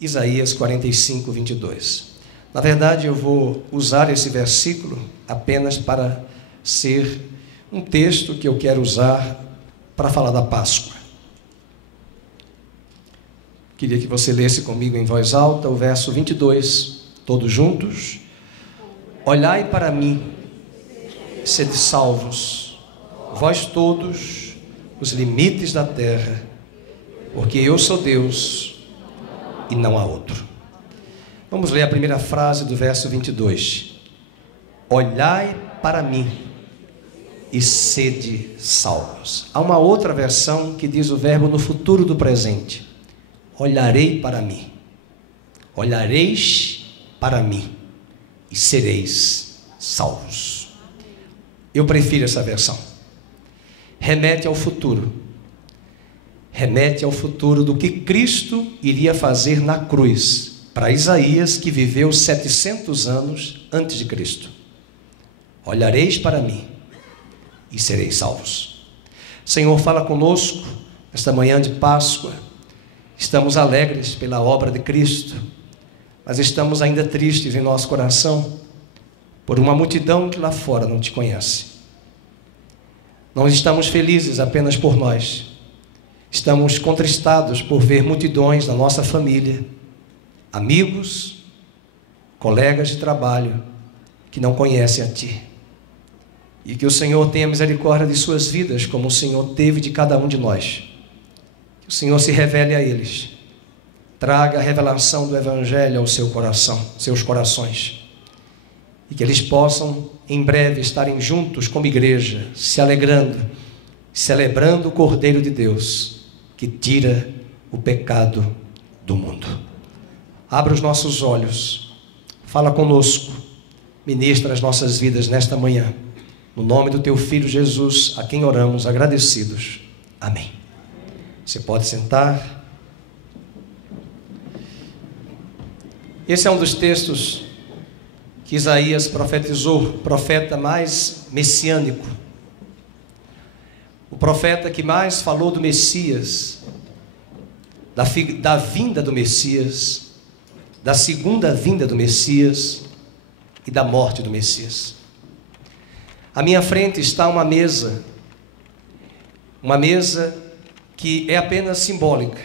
Isaías 45, 22. Na verdade, eu vou usar esse versículo apenas para ser um texto que eu quero usar para falar da Páscoa. Queria que você lesse comigo em voz alta o verso 22, todos juntos. Olhai para mim, sede salvos, vós todos, os limites da terra, porque eu sou Deus e não há outro. Vamos ler a primeira frase do verso 22. Olhai para mim e sede salvos. Há uma outra versão que diz o verbo no futuro do presente. Olharei para mim. Olhareis para mim e sereis salvos. Eu prefiro essa versão. Remete ao futuro. Remete ao futuro do que Cristo iria fazer na cruz, para Isaías, que viveu 700 anos antes de Cristo. Olhareis para mim e sereis salvos. Senhor, fala conosco esta manhã de Páscoa. Estamos alegres pela obra de Cristo, mas estamos ainda tristes em nosso coração por uma multidão que lá fora não te conhece. Não estamos felizes apenas por nós. Estamos contristados por ver multidões da nossa família, amigos, colegas de trabalho, que não conhecem a Ti. E que o Senhor tenha misericórdia de suas vidas, como o Senhor teve de cada um de nós. Que o Senhor se revele a eles. Traga a revelação do Evangelho ao seu coração, seus corações. E que eles possam, em breve, estarem juntos como igreja, se alegrando, celebrando o Cordeiro de Deus, que tira o pecado do mundo. Abra os nossos olhos, fala conosco, ministra as nossas vidas nesta manhã, no nome do Teu Filho Jesus, a quem oramos agradecidos. Amém. Você pode sentar. Esse é um dos textos que Isaías profetizou, profeta mais messiânico. O profeta que mais falou do Messias, da vinda do Messias, da segunda vinda do Messias e da morte do Messias. À minha frente está uma mesa que é apenas simbólica,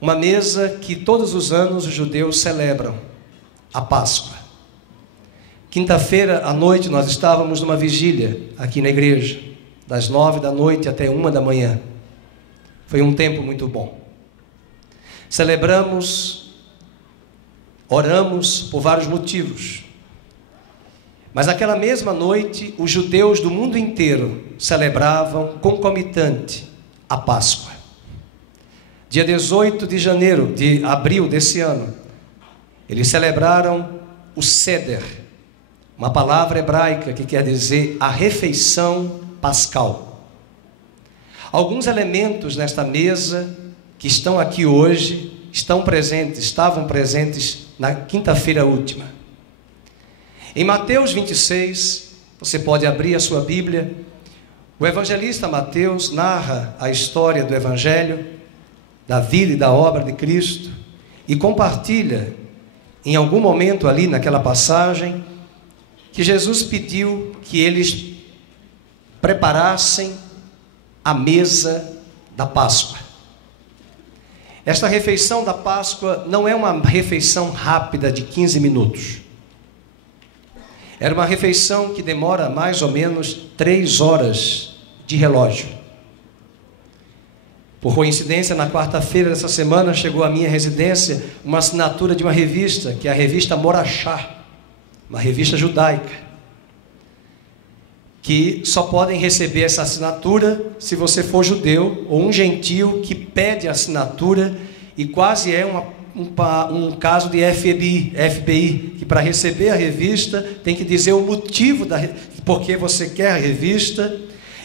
uma mesa que todos os anos os judeus celebram, a Páscoa. Quinta-feira à noite nós estávamos numa vigília aqui na igreja, das 9 da noite até 1 da manhã. Foi um tempo muito bom. Celebramos, oramos por vários motivos. Mas naquela mesma noite, os judeus do mundo inteiro celebravam concomitante a Páscoa. Dia 18 de abril desse ano, eles celebraram o Seder, uma palavra hebraica que quer dizer a refeição pascal. Alguns elementos nesta mesa que estão aqui hoje estavam presentes na quinta-feira última. Em Mateus 26, você pode abrir a sua Bíblia, o evangelista Mateus narra a história do Evangelho, da vida e da obra de Cristo, e compartilha, em algum momento ali naquela passagem, que Jesus pediu que eles preparassem a mesa da Páscoa. Esta refeição da Páscoa não é uma refeição rápida de 15 minutos. Era uma refeição que demora mais ou menos 3 horas de relógio. Por coincidência, na quarta-feira dessa semana, chegou à minha residência uma assinatura de uma revista, que é a revista Morachá, uma revista judaica, que só podem receber essa assinatura se você for judeu ou um gentio que pede a assinatura, e quase é um caso de FBI, que para receber a revista tem que dizer o motivo por que você quer a revista,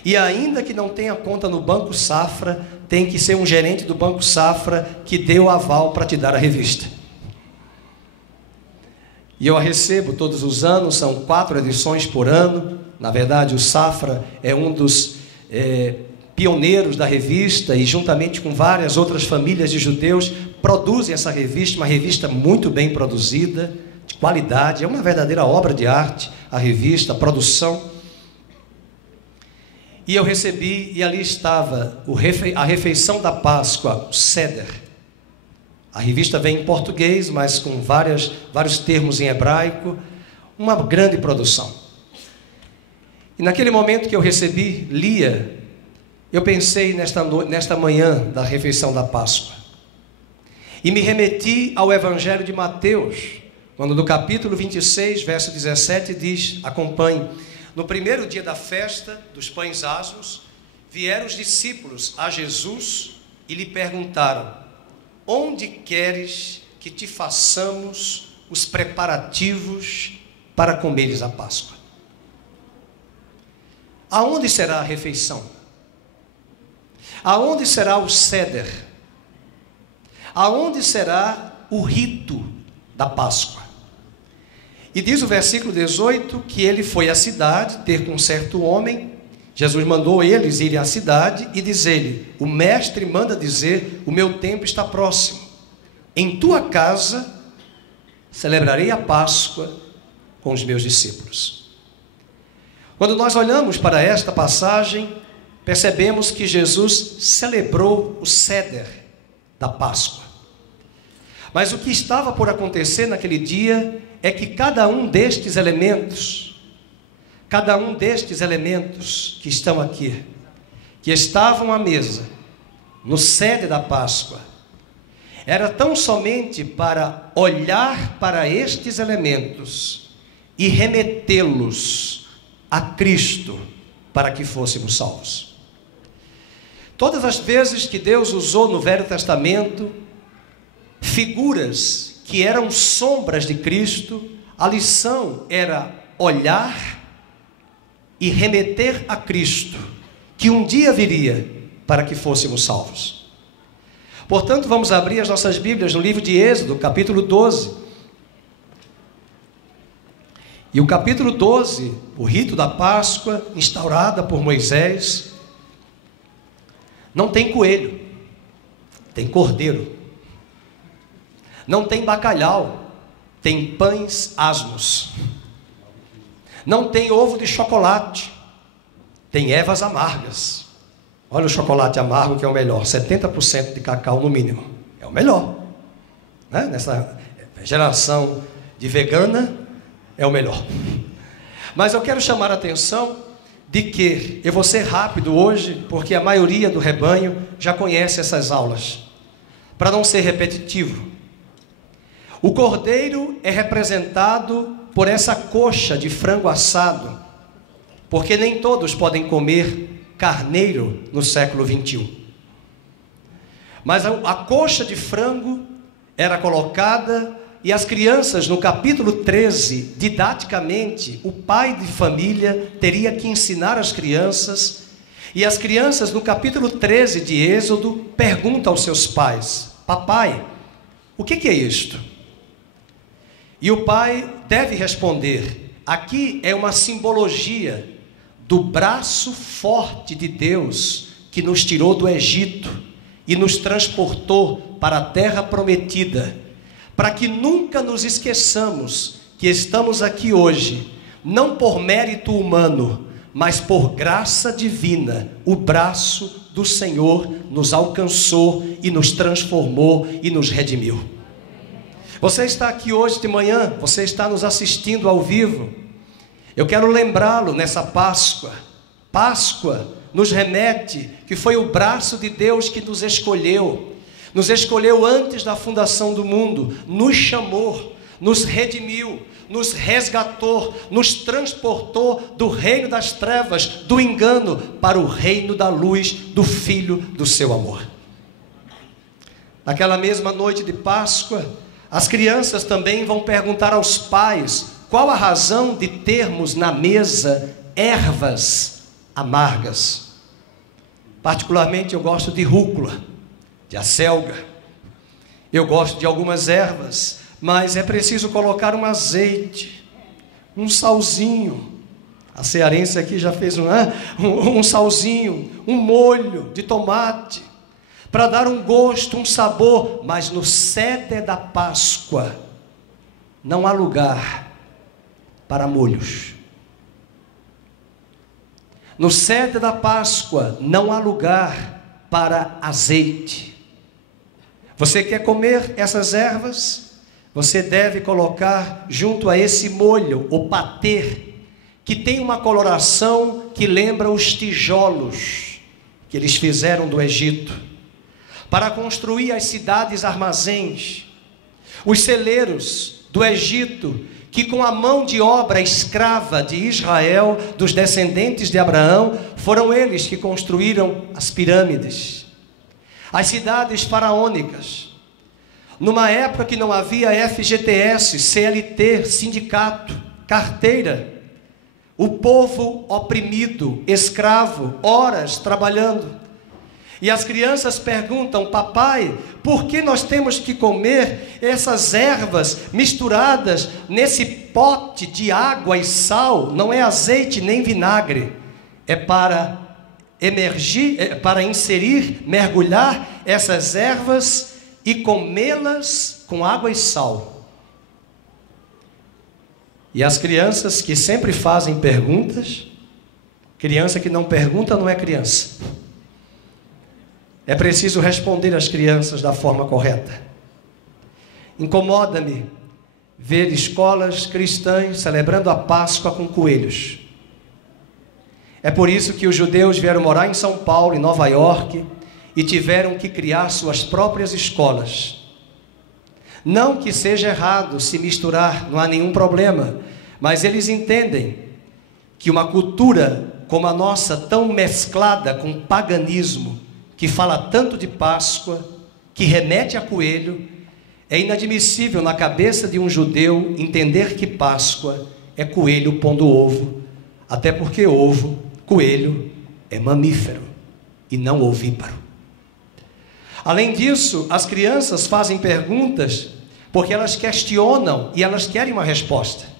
E ainda que não tenha conta no Banco Safra, tem que ser um gerente do Banco Safra que deu aval para te dar a revista. E eu a recebo todos os anos, são 4 edições por ano. Na verdade, o Safra é um dos pioneiros da revista, e juntamente com várias outras famílias de judeus, produzem essa revista, uma revista muito bem produzida, de qualidade, é uma verdadeira obra de arte, a revista, a produção. E eu recebi, e ali estava a refeição da Páscoa, o Seder. A revista vem em português, mas com vários termos em hebraico, uma grande produção. E naquele momento que eu recebi, lia, eu pensei nesta manhã da refeição da Páscoa. E me remeti ao Evangelho de Mateus, quando no capítulo 26, verso 17, diz, acompanhe: no primeiro dia da festa dos pães asmos, vieram os discípulos a Jesus e lhe perguntaram: onde queres que te façamos os preparativos para comeres a Páscoa? Aonde será a refeição? Aonde será o Seder? Aonde será o rito da Páscoa? E diz o versículo 18 que ele foi à cidade ter com um certo homem. Jesus mandou eles irem à cidade e dizer-lhe: o mestre manda dizer, o meu tempo está próximo. Em tua casa celebrarei a Páscoa com os meus discípulos. Quando nós olhamos para esta passagem, percebemos que Jesus celebrou o Seder da Páscoa. Mas o que estava por acontecer naquele dia é que cada um destes elementos que estão aqui, que estavam à mesa, no Seder da Páscoa, era tão somente para olhar para estes elementos e remetê-los a Cristo para que fôssemos salvos. Todas as vezes que Deus usou no Velho Testamento figuras que eram sombras de Cristo, a lição era olhar e remeter a Cristo, que um dia viria para que fôssemos salvos. Portanto, vamos abrir as nossas Bíblias no livro de Êxodo, capítulo 12. E o capítulo 12, o rito da Páscoa, instaurada por Moisés, não tem coelho, tem cordeiro. Não tem bacalhau, tem pães asmos. Não tem ovo de chocolate, tem ervas amargas. Olha o chocolate amargo que é o melhor, 70% de cacau no mínimo. É o melhor, né? Nessa geração de vegana, é o melhor. Mas eu quero chamar a atenção de que, eu vou ser rápido hoje, porque a maioria do rebanho já conhece essas aulas, para não ser repetitivo. O cordeiro é representado por essa coxa de frango assado, porque nem todos podem comer carneiro no século 21. Mas a coxa de frango era colocada, e as crianças, no capítulo 13, didaticamente, o pai de família teria que ensinar as crianças, e as crianças, no capítulo 13 de Êxodo, perguntam aos seus pais: papai, o que é isto? E o pai deve responder: aqui é uma simbologia do braço forte de Deus que nos tirou do Egito e nos transportou para a terra prometida, para que nunca nos esqueçamos que estamos aqui hoje, não por mérito humano, mas por graça divina. O braço do Senhor nos alcançou e nos transformou e nos redimiu. Você está aqui hoje de manhã, você está nos assistindo ao vivo. Eu quero lembrá-lo nessa Páscoa. Páscoa nos remete que foi o braço de Deus que nos escolheu antes da fundação do mundo, nos chamou, nos redimiu, nos resgatou, nos transportou do reino das trevas, do engano, para o reino da luz do Filho do seu amor. Naquela mesma noite de Páscoa, as crianças também vão perguntar aos pais qual a razão de termos na mesa ervas amargas. Particularmente eu gosto de rúcula, de acelga. Eu gosto de algumas ervas, mas é preciso colocar um azeite, um salzinho. A cearense aqui já fez um salzinho, um molho de tomate, para dar um gosto, um sabor. Mas no ceder da Páscoa não há lugar para molhos. No ceder da Páscoa não há lugar para azeite. Você quer comer essas ervas? Você deve colocar junto a esse molho, o patê, que tem uma coloração que lembra os tijolos que eles fizeram do Egito, para construir as cidades armazéns, os celeiros do Egito, que com a mão de obra escrava de Israel, dos descendentes de Abraão, foram eles que construíram as pirâmides, as cidades faraônicas. Numa época que não havia FGTS, CLT, sindicato, carteira, o povo oprimido, escravo, horas trabalhando. E as crianças perguntam: papai, por que nós temos que comer essas ervas misturadas nesse pote de água e sal? Não é azeite nem vinagre, é para emergir, para inserir, mergulhar essas ervas e comê-las com água e sal. E as crianças que sempre fazem perguntas, criança que não pergunta não é criança. É preciso responder às crianças da forma correta. Incomoda-me ver escolas cristãs celebrando a Páscoa com coelhos. É por isso que os judeus vieram morar em São Paulo, em Nova York, e tiveram que criar suas próprias escolas. Não que seja errado se misturar, não há nenhum problema, mas eles entendem que uma cultura como a nossa, tão mesclada com paganismo, que fala tanto de Páscoa, que remete a coelho, é inadmissível na cabeça de um judeu entender que Páscoa é coelho pondo ovo, até porque coelho é mamífero e não ovíparo. Além disso, as crianças fazem perguntas porque elas questionam e elas querem uma resposta.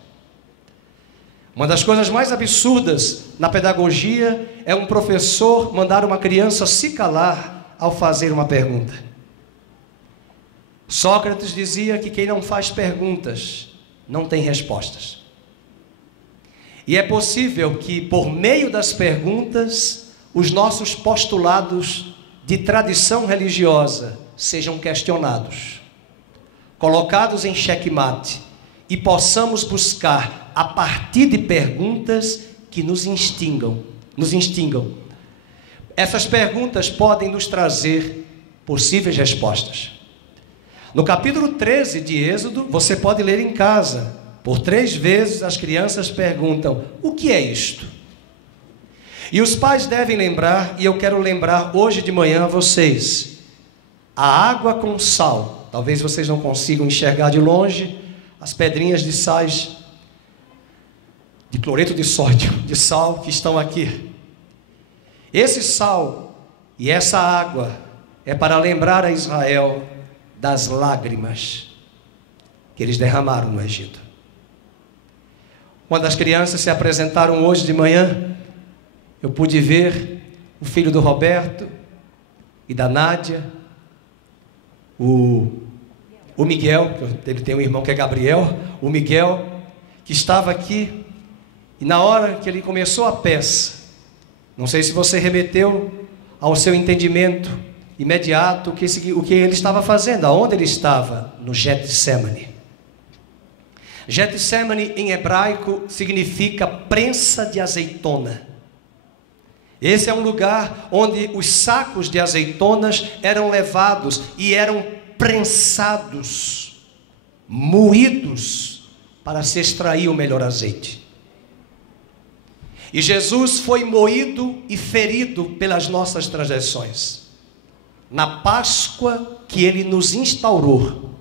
Uma das coisas mais absurdas na pedagogia é um professor mandar uma criança se calar ao fazer uma pergunta. Sócrates dizia que quem não faz perguntas não tem respostas. E é possível que, por meio das perguntas, os nossos postulados de tradição religiosa sejam questionados, colocados em xeque-mate, e possamos buscar, a partir de perguntas que nos instigam. Essas perguntas podem nos trazer possíveis respostas. No capítulo 13 de Êxodo, você pode ler em casa. Por 3 vezes as crianças perguntam: o que é isto? E os pais devem lembrar, e eu quero lembrar hoje de manhã a vocês: a água com sal. Talvez vocês não consigam enxergar de longe as pedrinhas de sais, de cloreto de sódio, de sal que estão aqui. Esse sal e essa água é para lembrar a Israel das lágrimas que eles derramaram no Egito. Quando as crianças se apresentaram hoje de manhã, eu pude ver o filho do Roberto e da Nádia, o Miguel, ele tem um irmão que é Gabriel, o Miguel, que estava aqui, e na hora que ele começou a peça, não sei se você remeteu ao seu entendimento imediato o que ele estava fazendo, aonde ele estava, no Getsemane. Getsemane em hebraico significa prensa de azeitona. Esse é um lugar onde os sacos de azeitonas eram levados e eram prensados, moídos, para se extrair o melhor azeite. E Jesus foi moído e ferido pelas nossas transgressões, na Páscoa que ele nos instaurou.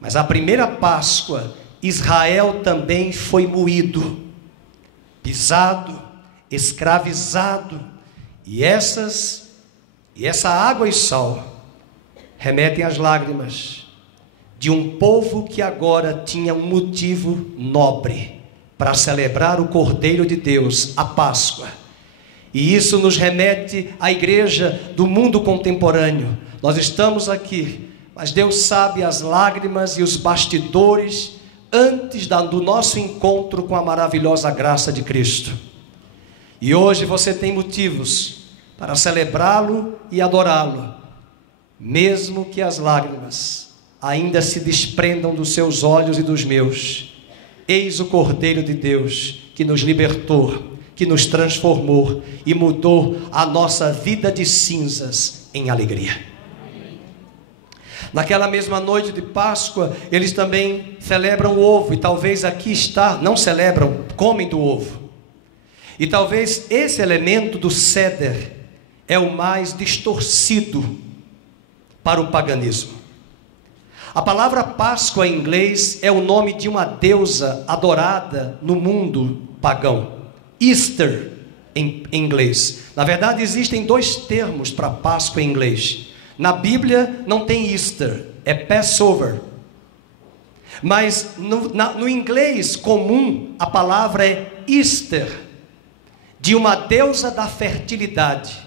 Mas a primeira Páscoa, Israel também foi moído, pisado, escravizado. E essa água e sal remetem às lágrimas de um povo que agora tinha um motivo nobre para celebrar o Cordeiro de Deus, a Páscoa. E isso nos remete à igreja do mundo contemporâneo. Nós estamos aqui, mas Deus sabe as lágrimas e os bastidores antes do nosso encontro com a maravilhosa graça de Cristo. E hoje você tem motivos para celebrá-lo e adorá-lo, mesmo que as lágrimas ainda se desprendam dos seus olhos e dos meus. Eis o Cordeiro de Deus que nos libertou, que nos transformou e mudou a nossa vida de cinzas em alegria. Naquela mesma noite de Páscoa, eles também celebram o ovo, e talvez aqui está, não celebram, comem do ovo. E talvez esse elemento do ceder é o mais distorcido para o paganismo. A palavra Páscoa em inglês é o nome de uma deusa adorada no mundo pagão. Easter em inglês. Na verdade existem dois termos para Páscoa em inglês. Na Bíblia não tem Easter, é Passover. Mas no inglês comum a palavra é Easter, de uma deusa da fertilidade.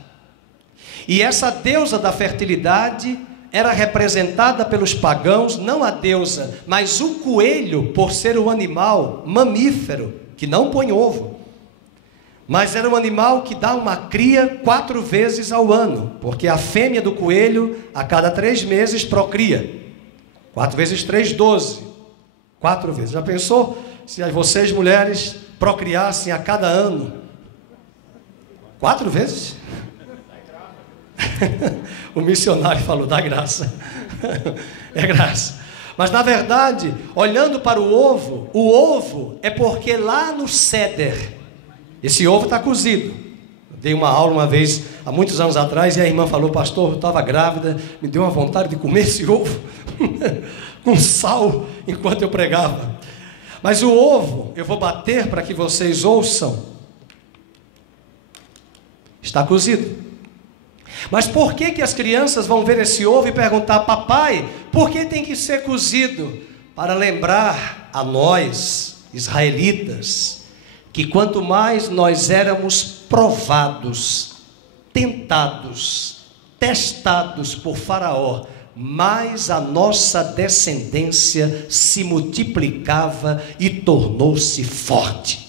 E essa deusa da fertilidade era representada pelos pagãos, não a deusa, mas o coelho, por ser um animal mamífero, que não põe ovo. Mas era um animal que dá uma cria 4 vezes ao ano, porque a fêmea do coelho, a cada 3 meses, procria. 4 vezes 3, 12. 4 vezes. Já pensou se vocês, mulheres, procriassem a cada ano? 4 vezes? O missionário falou, dá graça. É graça. Mas na verdade, olhando para o ovo é porque lá no ceder, esse ovo está cozido. Eu dei uma aula uma vez, há muitos anos atrás, e a irmã falou, pastor, eu estava grávida, me deu uma vontade de comer esse ovo com sal enquanto eu pregava. Mas o ovo, eu vou bater para que vocês ouçam, está cozido. Mas por que as crianças vão ver esse ovo e perguntar, papai, por que tem que ser cozido? Para lembrar a nós, israelitas, que quanto mais nós éramos provados, tentados, testados por Faraó, mais a nossa descendência se multiplicava e tornou-se forte.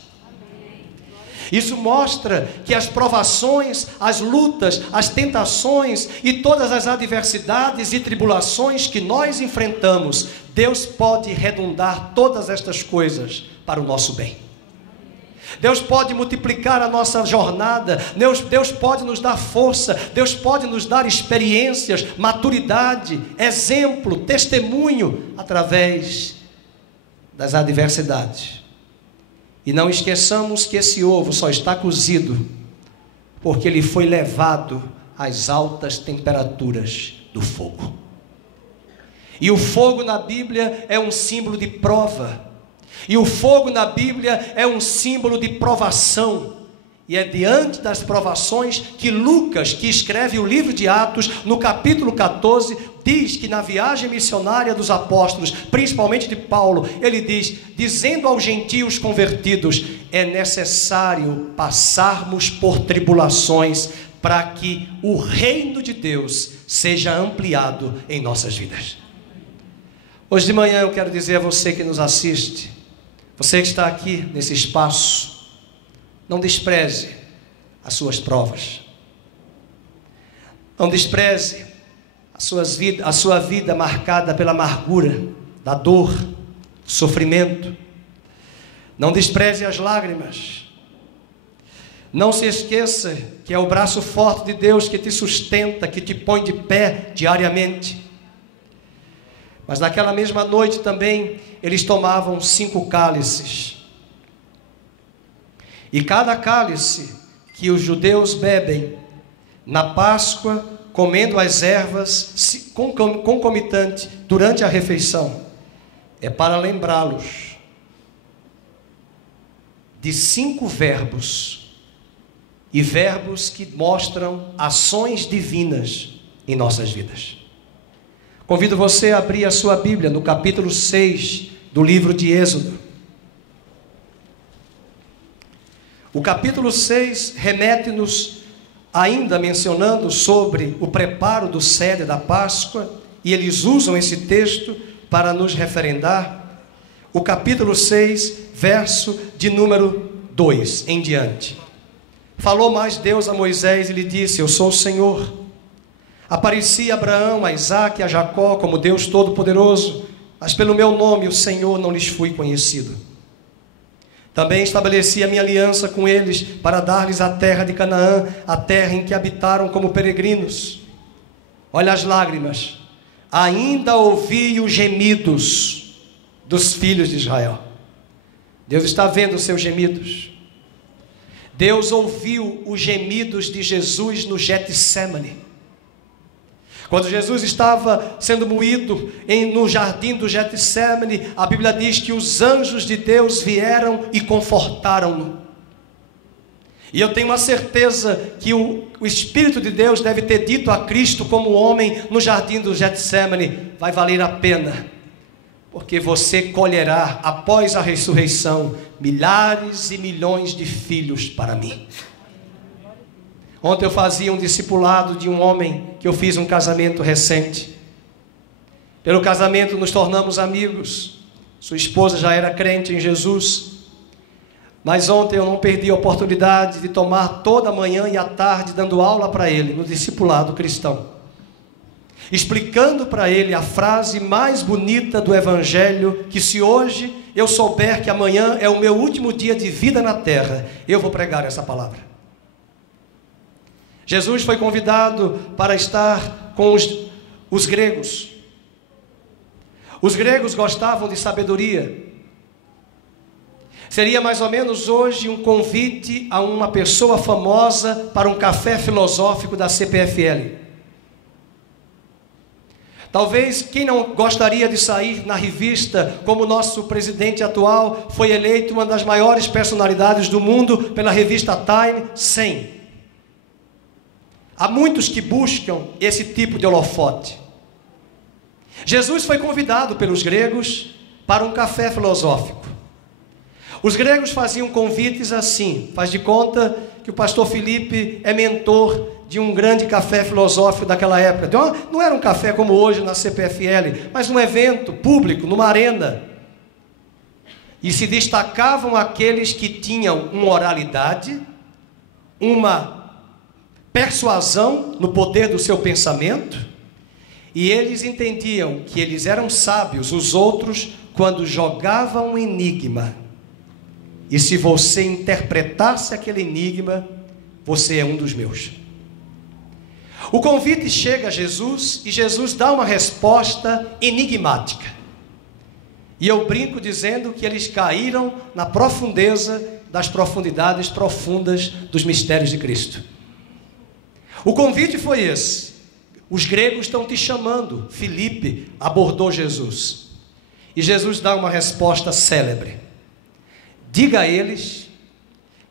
Isso mostra que as provações, as lutas, as tentações e todas as adversidades e tribulações que nós enfrentamos, Deus pode redundar todas estas coisas para o nosso bem. Deus pode multiplicar a nossa jornada, Deus pode nos dar força, Deus pode nos dar experiências, maturidade, exemplo, testemunho, através das adversidades. E não esqueçamos que esse ovo só está cozido porque ele foi levado às altas temperaturas do fogo. E o fogo na Bíblia é um símbolo de prova. E o fogo na Bíblia é um símbolo de provação. E é diante das provações que Lucas, que escreve o livro de Atos, no capítulo 14, diz que na viagem missionária dos apóstolos, principalmente de Paulo, ele diz, dizendo aos gentios convertidos, é necessário passarmos por tribulações para que o reino de Deus seja ampliado em nossas vidas. Hoje de manhã eu quero dizer a você que nos assiste, você que está aqui nesse espaço, não despreze as suas provas. Não despreze a sua vida marcada pela amargura, da dor, do sofrimento. Não despreze as lágrimas. Não se esqueça que é o braço forte de Deus que te sustenta, que te põe de pé diariamente. Mas naquela mesma noite também, eles tomavam 5 cálices. E cada cálice que os judeus bebem na Páscoa, comendo as ervas concomitante durante a refeição, é para lembrá-los de 5 verbos e verbos que mostram ações divinas em nossas vidas. Convido você a abrir a sua Bíblia no capítulo 6 do livro de Êxodo. O capítulo 6 remete-nos, ainda mencionando sobre o preparo do céder da Páscoa, e eles usam esse texto para nos referendar. O capítulo 6, verso de número 2 em diante. Falou mais Deus a Moisés e lhe disse: eu sou o Senhor. Apareci a Abraão, a Isaque e a Jacó como Deus Todo-Poderoso, mas pelo meu nome, o Senhor, não lhes fui conhecido. Também estabeleci a minha aliança com eles para dar-lhes a terra de Canaã, a terra em que habitaram como peregrinos. Olha as lágrimas. Ainda ouvi os gemidos dos filhos de Israel. Deus está vendo os seus gemidos. Deus ouviu os gemidos de Jesus no Getsemane. Quando Jesus estava sendo moído no jardim do Getsemane, a Bíblia diz que os anjos de Deus vieram e confortaram-no. E eu tenho uma certeza que o Espírito de Deus deve ter dito a Cristo como homem no jardim do Getsemane: vai valer a pena, porque você colherá após a ressurreição milhares e milhões de filhos para mim. Ontem eu fazia um discipulado de um homem que eu fiz um casamento recente. Pelo casamento nos tornamos amigos. Sua esposa já era crente em Jesus. Mas ontem eu não perdi a oportunidade de tomar toda a manhã e a tarde dando aula para ele no discipulado cristão, explicando para ele a frase mais bonita do Evangelho, que se hoje eu souber que amanhã é o meu último dia de vida na terra, eu vou pregar essa palavra. Jesus foi convidado para estar com os gregos. Os gregos gostavam de sabedoria. Seria mais ou menos hoje um convite a uma pessoa famosa para um café filosófico da CPFL. Talvez quem não gostaria de sair na revista, como o nosso presidente atual foi eleito uma das maiores personalidades do mundo pela revista Time 100. Há muitos que buscam esse tipo de holofote. Jesus foi convidado pelos gregos para um café filosófico. Os gregos faziam convites assim: faz de conta que o pastor Felipe é mentor de um grande café filosófico daquela época. Então, não era um café como hoje na CPFL, mas um evento público, numa arena. E se destacavam aqueles que tinham uma oralidade, uma persuasão no poder do seu pensamento, e eles entendiam que eles eram sábios, os outros, quando jogavam um enigma, e se você interpretasse aquele enigma, você é um dos meus. O convite chega a Jesus, e Jesus dá uma resposta enigmática, e eu brinco dizendo que eles caíram na profundeza das profundidades profundas dos mistérios de Cristo. O convite foi esse: os gregos estão te chamando. Filipe abordou Jesus, e Jesus dá uma resposta célebre: diga a eles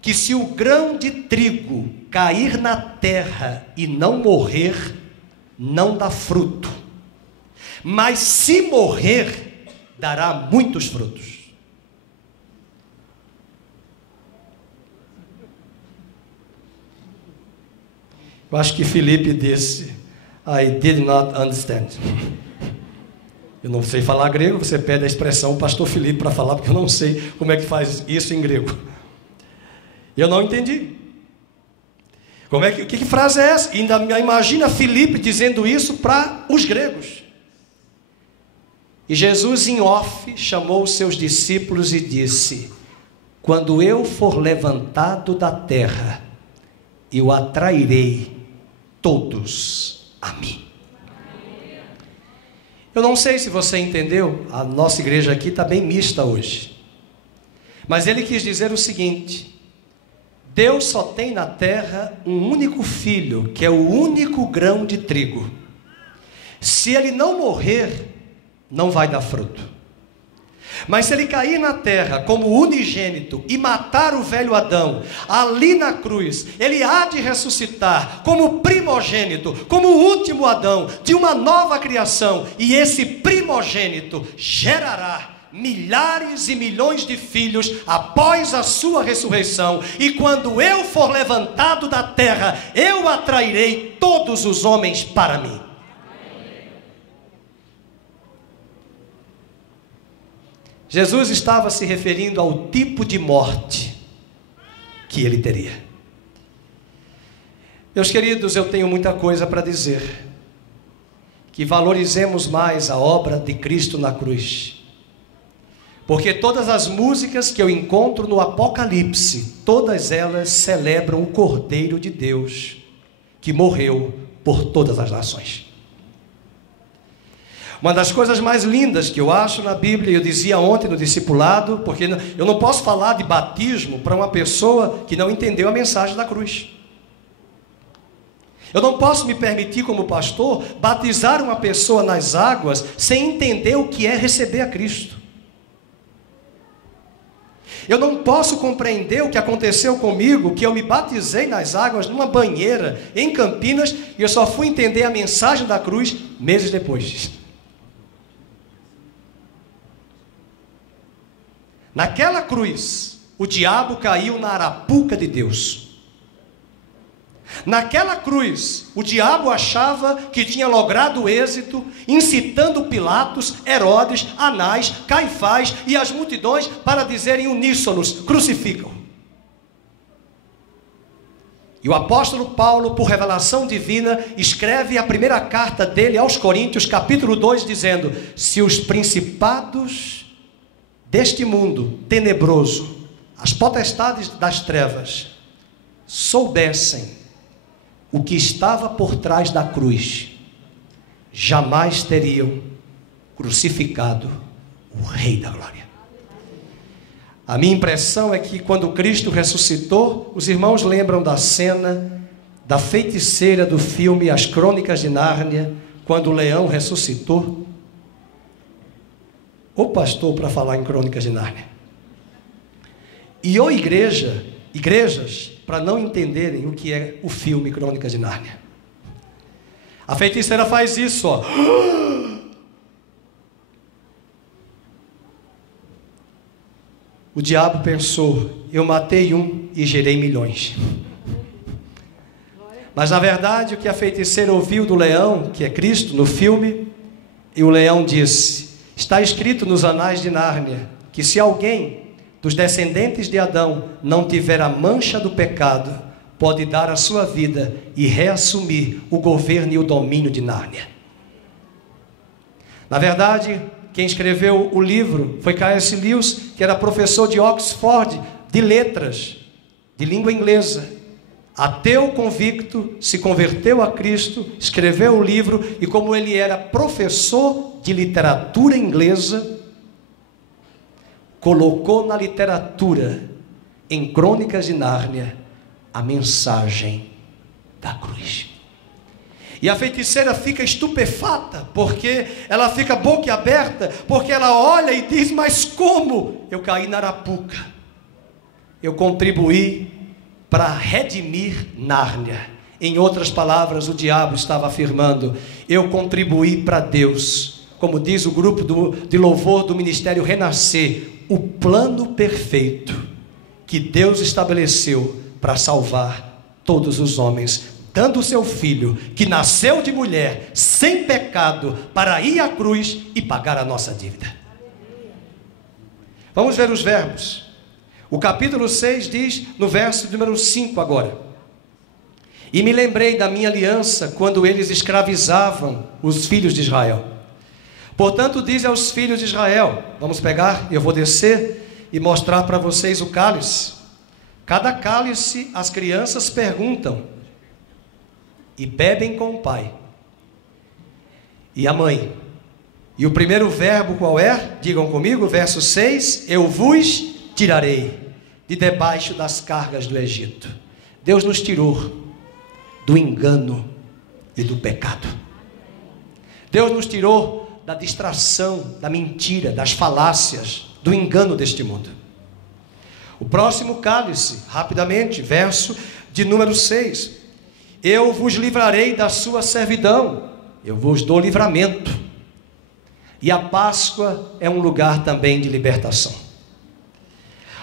que se o grão de trigo cair na terra e não morrer, não dá fruto, mas se morrer, dará muitos frutos. Eu acho que Filipe disse: I did not understand. Eu não sei falar grego, você pede a expressão pastor Filipe para falar, porque eu não sei como é que faz isso em grego. Eu não entendi. Que frase é essa? Ainda imagina Filipe dizendo isso para os gregos. E Jesus em off chamou os seus discípulos e disse: quando eu for levantado da terra, eu atrairei todos a mim. Eu não sei se você entendeu, a nossa igreja aqui está bem mista hoje, mas ele quis dizer o seguinte: Deus só tem na terra um único filho, que é o único grão de trigo. Se ele não morrer, não vai dar fruto. Mas se ele cair na terra como unigênito e matar o velho Adão, ali na cruz, ele há de ressuscitar como primogênito, como o último Adão, de uma nova criação. E esse primogênito gerará milhares e milhões de filhos após a sua ressurreição. E quando eu for levantado da terra, eu atrairei todos os homens para mim. Jesus estava se referindo ao tipo de morte que ele teria. Meus queridos, eu tenho muita coisa para dizer. Que valorizemos mais a obra de Cristo na cruz. Porque todas as músicas que eu encontro no Apocalipse, todas elas celebram o Cordeiro de Deus, que morreu por todas as nações. Uma das coisas mais lindas que eu acho na Bíblia, eu dizia ontem no discipulado, porque eu não posso falar de batismo para uma pessoa que não entendeu a mensagem da cruz. Eu não posso me permitir, como pastor, batizar uma pessoa nas águas sem entender o que é receber a Cristo. Eu não posso compreender o que aconteceu comigo, que eu me batizei nas águas numa banheira em Campinas e eu só fui entender a mensagem da cruz meses depois. Naquela cruz, o diabo caiu na arapuca de Deus. Naquela cruz, o diabo achava que tinha logrado êxito, incitando Pilatos, Herodes, Anás, Caifás e as multidões para dizerem uníssonos: crucificam. E o apóstolo Paulo, por revelação divina, escreve a primeira carta dele aos Coríntios, capítulo 2, dizendo: se os principados deste mundo tenebroso, as potestades das trevas, soubessem o que estava por trás da cruz, jamais teriam crucificado o Rei da Glória. A minha impressão é que quando Cristo ressuscitou, os irmãos lembram da cena da feiticeira do filme As Crônicas de Nárnia, quando o leão ressuscitou. O pastor para falar em Crônicas de Nárnia. E ou igrejas para não entenderem o que é o filme Crônicas de Nárnia. A feiticeira faz isso, ó. O diabo pensou: eu matei um e gerei milhões. Mas na verdade o que a feiticeira ouviu do leão, que é Cristo, no filme, e o leão disse: está escrito nos anais de Nárnia que se alguém dos descendentes de Adão não tiver a mancha do pecado, pode dar a sua vida e reassumir o governo e o domínio de Nárnia. Na verdade, quem escreveu o livro foi C.S. Lewis, que era professor de Oxford de letras, de língua inglesa. Ateu convicto, se converteu a Cristo, escreveu o livro, e como ele era professor de literatura inglesa, colocou na literatura, em Crônicas de Nárnia, a mensagem da cruz. E a feiticeira fica estupefata, porque ela fica boquiaberta, porque ela olha e diz: mas como eu caí na arapuca? Eu contribuí para redimir Nárnia. Em outras palavras, o diabo estava afirmando: eu contribuí para Deus, como diz o grupo de louvor do Ministério Renascer, o plano perfeito que Deus estabeleceu para salvar todos os homens, dando o seu filho, que nasceu de mulher, sem pecado, para ir à cruz e pagar a nossa dívida. Vamos ver os verbos. O capítulo 6 diz, no verso número 5 agora: e me lembrei da minha aliança, quando eles escravizavam os filhos de Israel. Portanto, diz aos filhos de Israel, vamos pegar, eu vou descer e mostrar para vocês o cálice. Cada cálice as crianças perguntam e bebem com o pai e a mãe. E o primeiro verbo qual é? Digam comigo, verso 6: eu vos tirarei de debaixo das cargas do Egito. Deus nos tirou do engano e do pecado. Deus nos tirou da distração, da mentira, das falácias, do engano deste mundo. O próximo cálice, rapidamente, verso de número 6. Eu vos livrarei da sua servidão, eu vos dou livramento. E a Páscoa é um lugar também de libertação.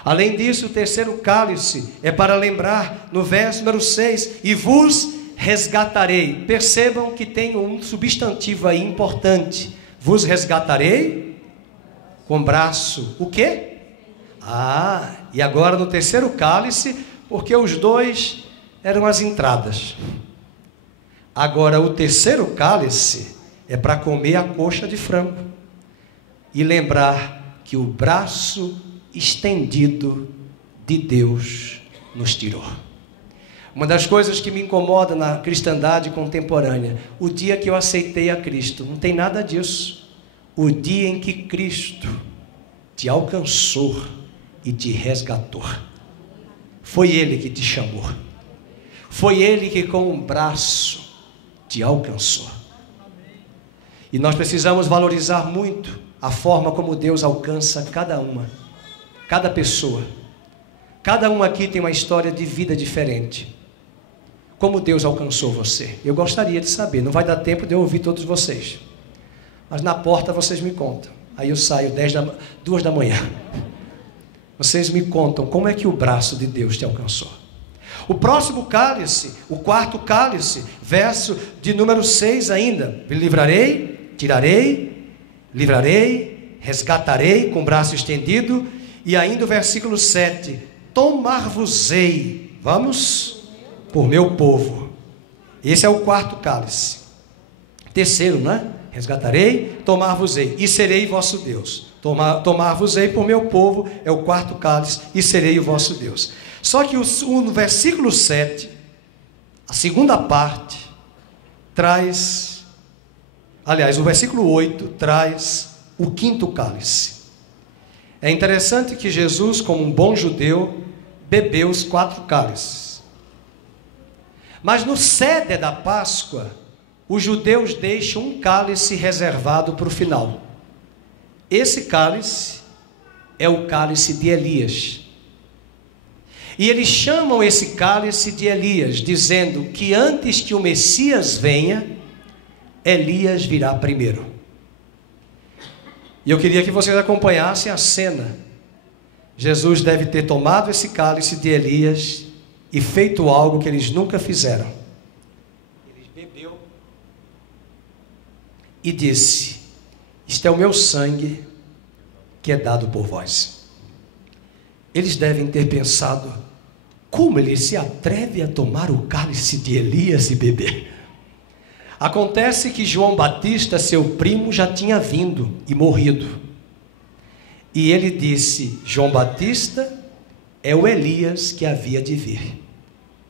Além disso, o terceiro cálice é para lembrar, no verso número 6, e vos resgatarei. Percebam que tem um substantivo aí importante. Vos resgatarei com braço, o quê? E agora no terceiro cálice, porque os dois eram as entradas. Agora o terceiro cálice é para comer a coxa de frango e lembrar que o braço estendido de Deus nos tirou. Uma das coisas que me incomoda na cristandade contemporânea, o dia que eu aceitei a Cristo, não tem nada disso. O dia em que Cristo te alcançou e te resgatou. Foi Ele que te chamou. Foi Ele que com um braço te alcançou. E nós precisamos valorizar muito a forma como Deus alcança cada pessoa. Cada um aqui tem uma história de vida diferente. Como Deus alcançou você? Eu gostaria de saber, não vai dar tempo de eu ouvir todos vocês. Mas na porta vocês me contam. Aí eu saio 2 da manhã. Vocês me contam como é que o braço de Deus te alcançou. O próximo cálice, o quarto cálice, verso de número 6 ainda. Livrarei, tirarei, livrarei, resgatarei com o braço estendido. E ainda o versículo 7. Tomar-vos-ei, vamos, por meu povo. Esse é o quarto cálice. Terceiro, né? Resgatarei, tomar-vos-ei, e serei vosso Deus. Tomar-vos-ei por meu povo, é o quarto cálice, e serei o vosso Deus. Só que no versículo 7, a segunda parte, o versículo 8 traz o quinto cálice. É interessante que Jesus, como um bom judeu, bebeu os 4 cálices. Mas no ceder da Páscoa, os judeus deixam um cálice reservado para o final. Esse cálice é o cálice de Elias. E eles chamam esse cálice de Elias, dizendo que antes que o Messias venha, Elias virá primeiro. E eu queria que vocês acompanhassem a cena. Jesus deve ter tomado esse cálice de Elias e feito algo que eles nunca fizeram. Ele bebeu e disse: isto é o meu sangue que é dado por vós. Eles devem ter pensado: como ele se atreve a tomar o cálice de Elias e beber? Acontece que João Batista, seu primo, já tinha vindo e morrido. E ele disse: João Batista é o Elias que havia de vir.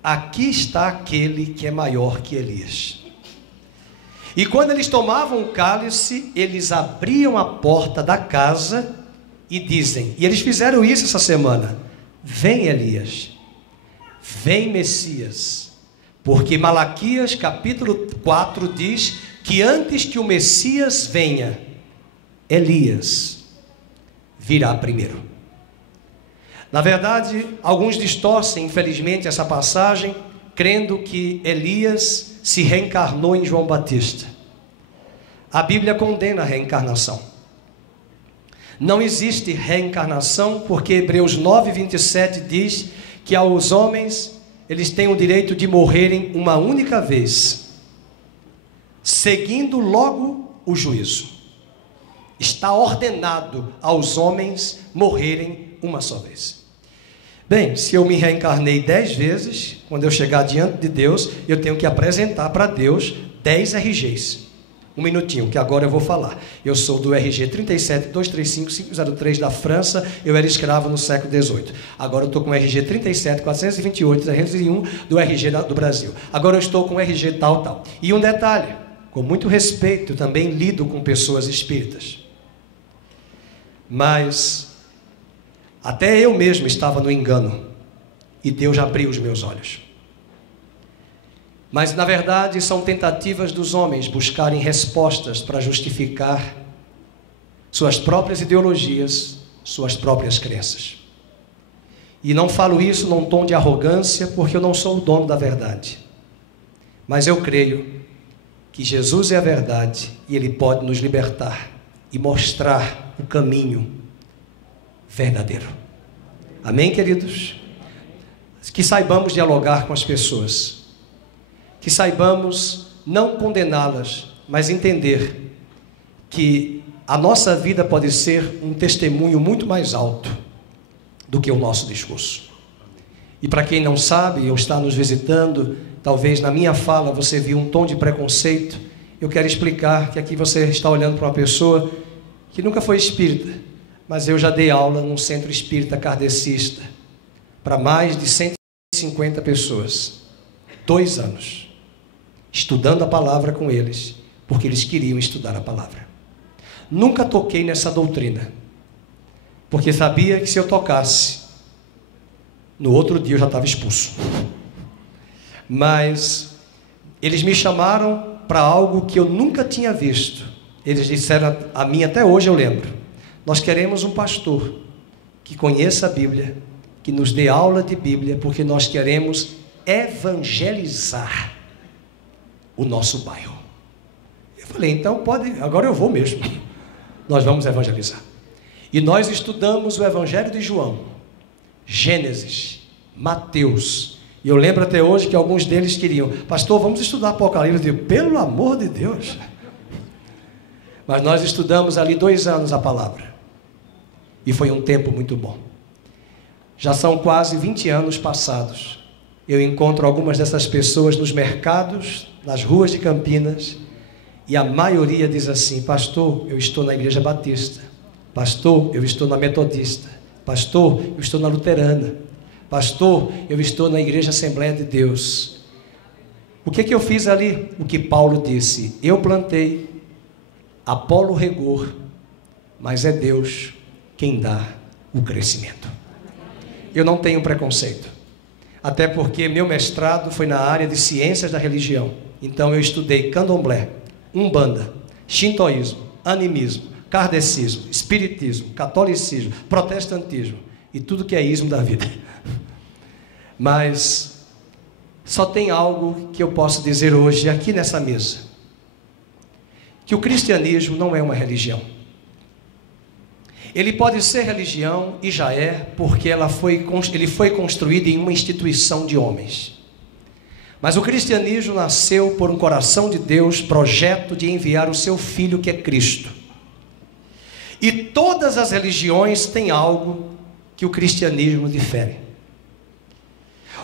Aqui está aquele que é maior que Elias. E quando eles tomavam o cálice, eles abriam a porta da casa e dizem, e eles fizeram isso essa semana: vem Elias, vem Messias, porque Malaquias capítulo 4 diz que antes que o Messias venha, Elias virá primeiro. Na verdade, alguns distorcem, infelizmente, essa passagem, crendo que Elias se reencarnou em João Batista. A Bíblia condena a reencarnação. Não existe reencarnação, porque Hebreus 9:27 diz que aos homens eles têm o direito de morrerem uma única vez, seguindo logo o juízo. Está ordenado aos homens morrerem uma só vez. Bem, se eu me reencarnei 10 vezes, quando eu chegar diante de Deus, eu tenho que apresentar para Deus 10 RGs. Um minutinho, que agora eu vou falar. Eu sou do RG 37235-503 da França, eu era escravo no século XVIII. Agora eu estou com o RG 37.428-301 do RG do Brasil. Agora eu estou com o RG tal. E um detalhe, com muito respeito, eu também lido com pessoas espíritas. Mas até eu mesmo estava no engano, e Deus abriu os meus olhos. Mas na verdade são tentativas dos homens buscarem respostas para justificar suas próprias ideologias, suas próprias crenças. E não falo isso num tom de arrogância, porque eu não sou o dono da verdade. Mas eu creio que Jesus é a verdade e Ele pode nos libertar e mostrar o caminho verdadeiro. Amém, queridos? Que saibamos dialogar com as pessoas, que saibamos não condená-las, mas entender que a nossa vida pode ser um testemunho muito mais alto do que o nosso discurso. E para quem não sabe, ou está nos visitando, talvez na minha fala você viu um tom de preconceito. Eu quero explicar que aqui você está olhando para uma pessoa que nunca foi espírita, mas eu já dei aula num centro espírita kardecista para mais de 150 pessoas, 2 anos, estudando a palavra com eles, porque eles queriam estudar a palavra. Nunca toquei nessa doutrina, porque sabia que se eu tocasse, no outro dia eu já estava expulso. Mas eles me chamaram para algo que eu nunca tinha visto. Eles disseram a mim, até hoje eu lembro: nós queremos um pastor que conheça a Bíblia, que nos dê aula de Bíblia, porque nós queremos evangelizar o nosso bairro. Eu falei, então pode, agora eu vou mesmo. Nós vamos evangelizar. E nós estudamos o Evangelho de João, Gênesis, Mateus. E eu lembro até hoje que alguns deles queriam: pastor, vamos estudar Apocalipse. Eu digo, pelo amor de Deus. Mas nós estudamos ali 2 anos a palavra. E foi um tempo muito bom. Já são quase 20 anos passados. Eu encontro algumas dessas pessoas nos mercados, nas ruas de Campinas, e a maioria diz assim: pastor, eu estou na Igreja Batista. Pastor, eu estou na Metodista. Pastor, eu estou na Luterana. Pastor, eu estou na Igreja Assembleia de Deus. O que eu fiz ali? O que Paulo disse: eu plantei, Apolo regou, mas é Deus quem dá o crescimento. Eu não tenho preconceito, até porque meu mestrado foi na área de ciências da religião. Então eu estudei candomblé, umbanda, shintoísmo, animismo, kardecismo, espiritismo, catolicismo, protestantismo e tudo que é ismo da vida. Mas só tem algo que eu posso dizer hoje aqui nessa mesa: que o cristianismo não é uma religião. Ele pode ser religião, e já é, porque ele foi construído em uma instituição de homens. Mas o cristianismo nasceu por um coração de Deus, projeto de enviar o seu Filho, que é Cristo. E todas as religiões têm algo que o cristianismo difere.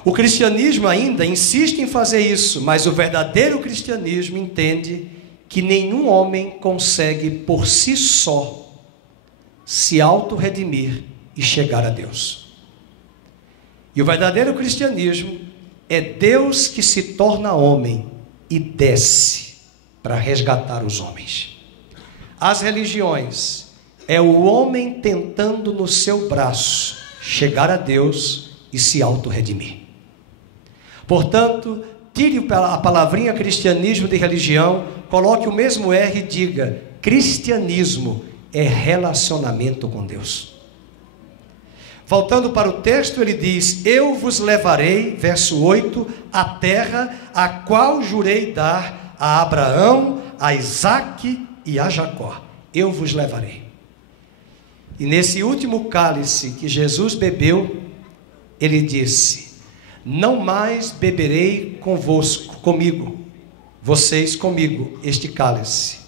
O cristianismo ainda insiste em fazer isso, mas o verdadeiro cristianismo entende que nenhum homem consegue por si só se auto-redimir e chegar a Deus. E o verdadeiro cristianismo é Deus que se torna homem e desce para resgatar os homens. As religiões é o homem tentando no seu braço chegar a Deus e se auto-redimir. Portanto, tire a palavrinha cristianismo de religião, coloque o mesmo R e diga: cristianismo é relacionamento com Deus. Voltando para o texto, ele diz: eu vos levarei, verso 8, à terra a qual jurei dar a Abraão, a Isaque e a Jacó. Eu vos levarei. E nesse último cálice que Jesus bebeu, ele disse: não mais beberei vocês comigo, este cálice,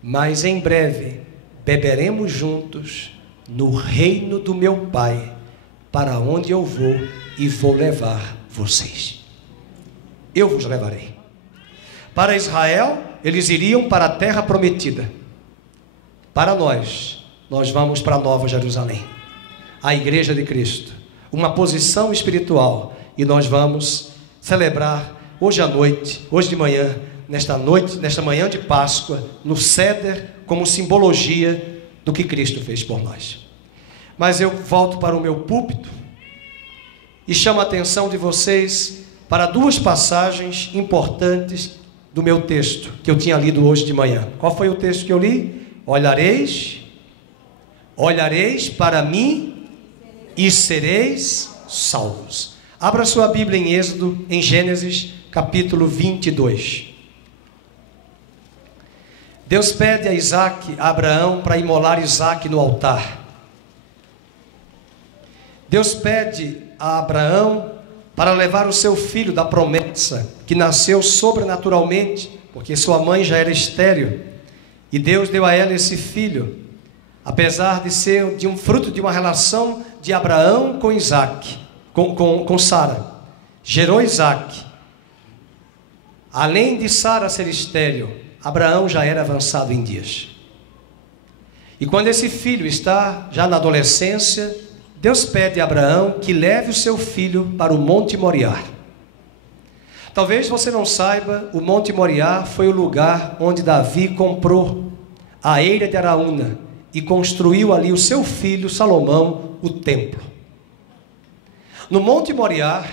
mas em breve beberemos juntos no reino do meu Pai, para onde eu vou e vou levar vocês. Eu vos levarei. Para Israel, eles iriam para a terra prometida. Para nós vamos para a Nova Jerusalém, a Igreja de Cristo, uma posição espiritual, e nós vamos celebrar hoje à noite, hoje de manhã, nesta manhã de Páscoa, no Ceder, como simbologia do que Cristo fez por nós. Mas eu volto para o meu púlpito e chamo a atenção de vocês para 2 passagens importantes do meu texto, que eu tinha lido hoje de manhã. Qual foi o texto que eu li? Olhareis olhareis para mim e sereis salvos. Abra sua Bíblia em Êxodo, em Gênesis, capítulo 22. Deus pede a Abraão para imolar Isaque no altar. Deus pede a Abraão para levar o seu filho da promessa, que nasceu sobrenaturalmente, porque sua mãe já era estéril, e Deus deu a ela esse filho, apesar de ser de um fruto de uma relação de Abraão com Isaque, com Sara. Gerou Isaque. Além de Sara ser estéril, Abraão já era avançado em dias. E quando esse filho está já na adolescência, Deus pede a Abraão que leve o seu filho para o Monte Moriá. Talvez você não saiba, o Monte Moriá foi o lugar onde Davi comprou a eira de Araúna e construiu ali o seu filho Salomão o templo. No Monte Moriá,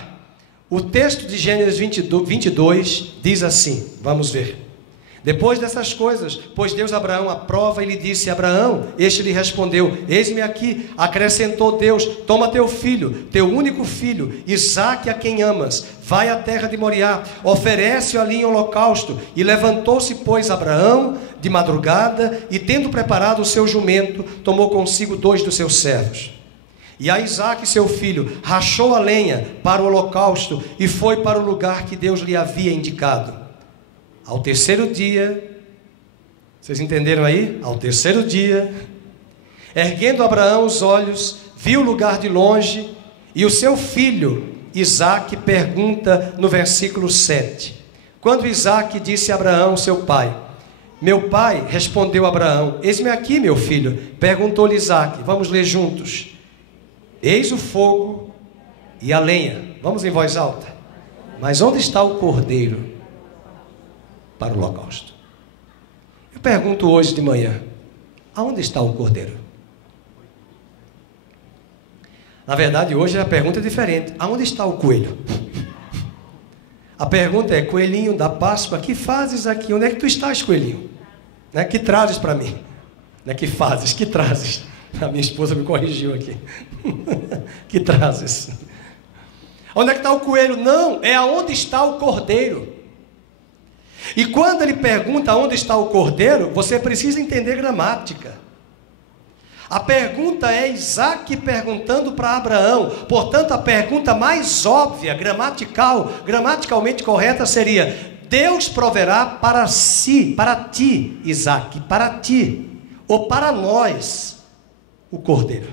o texto de Gênesis 22 diz assim, vamos ver. Depois dessas coisas, pôs Deus Abraão à prova e lhe disse: Abraão, este lhe respondeu: eis-me aqui. Acrescentou Deus: toma teu filho, teu único filho, Isaque, a quem amas, vai à terra de Moriá, oferece-o ali em holocausto. E levantou-se, pois, Abraão de madrugada, e tendo preparado o seu jumento, tomou consigo 2 dos seus servos. E a Isaque, seu filho, rachou a lenha para o holocausto e foi para o lugar que Deus lhe havia indicado. Ao terceiro dia, vocês entenderam aí? Ao terceiro dia, erguendo Abraão os olhos, viu o lugar de longe, e o seu filho Isaque pergunta no versículo 7. Quando Isaque disse a Abraão, seu pai: meu pai, respondeu Abraão: eis-me aqui, meu filho. Perguntou-lhe Isaque, vamos ler juntos. Eis o fogo e a lenha. Vamos em voz alta. Mas onde está o cordeiro para o holocausto? Eu pergunto hoje de manhã: aonde está o cordeiro? Na verdade, hoje a pergunta é diferente: aonde está o coelho? A pergunta é: coelhinho da Páscoa, que fazes aqui? Onde é que tu estás, coelhinho? Né? Que trazes para mim? Né? Que fazes? Que trazes? A minha esposa me corrigiu aqui. Que trazes? Onde é que está o coelho? Não, é aonde está o cordeiro. E quando ele pergunta onde está o cordeiro, você precisa entender gramática. A pergunta é Isaque perguntando para Abraão. Portanto, a pergunta mais óbvia, gramaticalmente correta seria: Deus proverá para si, para ti, Isaque, para ti, ou para nós, o cordeiro.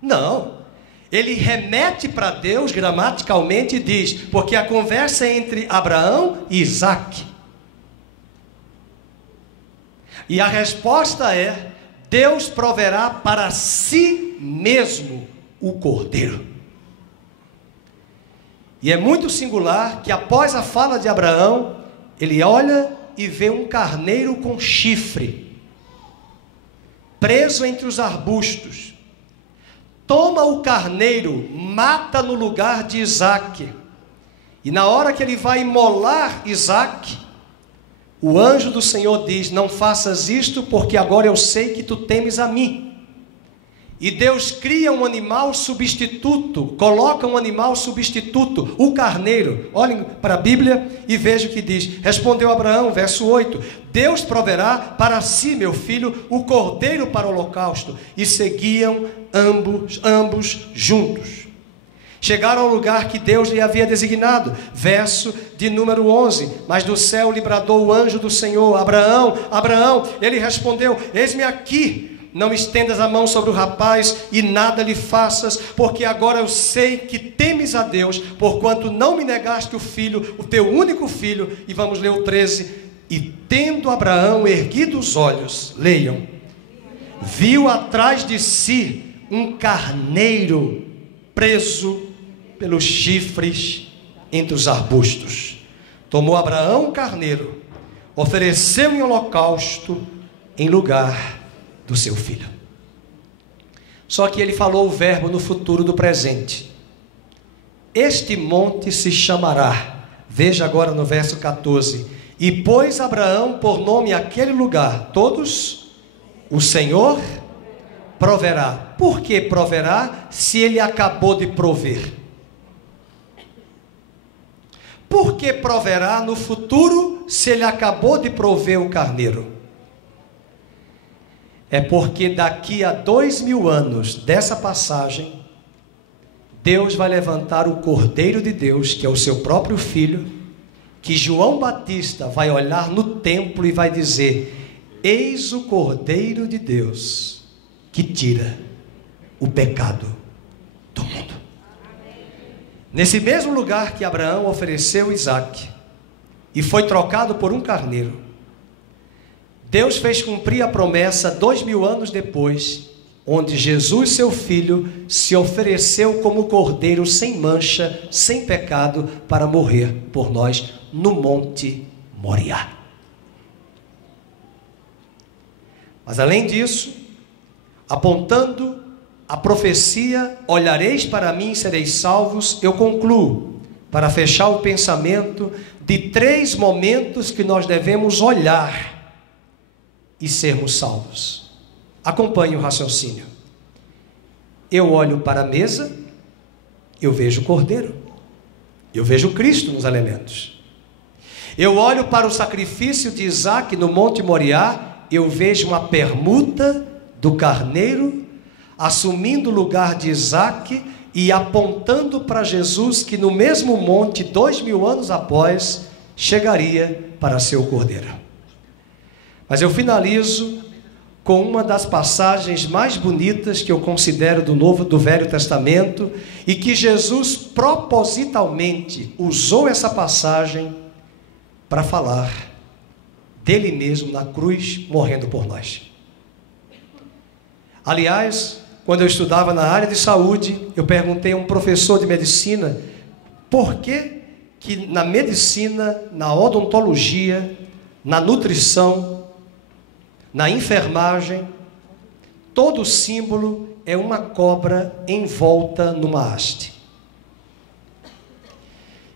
Não. Ele remete para Deus gramaticalmente e diz, porque a conversa é entre Abraão e Isaque. E a resposta é: Deus proverá para si mesmo o cordeiro. E é muito singular que após a fala de Abraão, ele olha e vê um carneiro com chifre, preso entre os arbustos. Toma o carneiro, mata no lugar de Isaque. E na hora que ele vai imolar Isaque, o anjo do Senhor diz: não faças isto, porque agora eu sei que tu temes a mim. E Deus cria um animal substituto, coloca um animal substituto, o carneiro. Olhem para a Bíblia e vejam o que diz. Respondeu Abraão, verso 8: Deus proverá para si, meu filho, o cordeiro para o holocausto. E seguiam ambos juntos. Chegaram ao lugar que Deus lhe havia designado. Verso de número 11. Mas do céu lhe bradou o anjo do Senhor: Abraão, Abraão. Ele respondeu: eis-me aqui. Não estendas a mão sobre o rapaz e nada lhe faças, porque agora eu sei que temes a Deus, porquanto não me negaste o filho, o teu único filho. E vamos ler o 13. E tendo Abraão erguido os olhos, leiam, viu atrás de si um carneiro preso pelos chifres entre os arbustos. Tomou Abraão o carneiro, ofereceu em holocausto em lugar do seu filho. Só que ele falou o verbo no futuro do presente. Este monte se chamará, veja agora no verso 14, e pôs Abraão por nome aquele lugar, todos, o Senhor proverá. Por que proverá se ele acabou de prover? Por que proverá no futuro se ele acabou de prover o carneiro? É porque daqui a 2000 anos dessa passagem, Deus vai levantar o Cordeiro de Deus, que é o seu próprio Filho, que João Batista vai olhar no templo e vai dizer: eis o Cordeiro de Deus, que tira o pecado do mundo. Nesse mesmo lugar que Abraão ofereceu Isaque, e foi trocado por um carneiro, Deus fez cumprir a promessa 2000 anos depois, onde Jesus, seu Filho, se ofereceu como cordeiro sem mancha, sem pecado, para morrer por nós no Monte Moriá. Mas além disso, apontando a profecia, olhareis para mim e sereis salvos, eu concluo, para fechar o pensamento, de 3 momentos que nós devemos olhar e sermos salvos. Acompanhe o raciocínio. Eu olho para a mesa, eu vejo o Cordeiro, eu vejo Cristo nos elementos. Eu olho para o sacrifício de Isaque no Monte Moriá, eu vejo uma permuta do carneiro, assumindo o lugar de Isaque e apontando para Jesus, que no mesmo monte, 2000 anos após, chegaria para ser o Cordeiro. Mas eu finalizo com uma das passagens mais bonitas que eu considero do Velho Testamento, e que Jesus propositalmente usou essa passagem para falar dele mesmo na cruz, morrendo por nós. Aliás, quando eu estudava na área de saúde, eu perguntei a um professor de medicina por que na medicina, na odontologia, na nutrição, na enfermagem, todo símbolo é uma cobra envolta numa haste.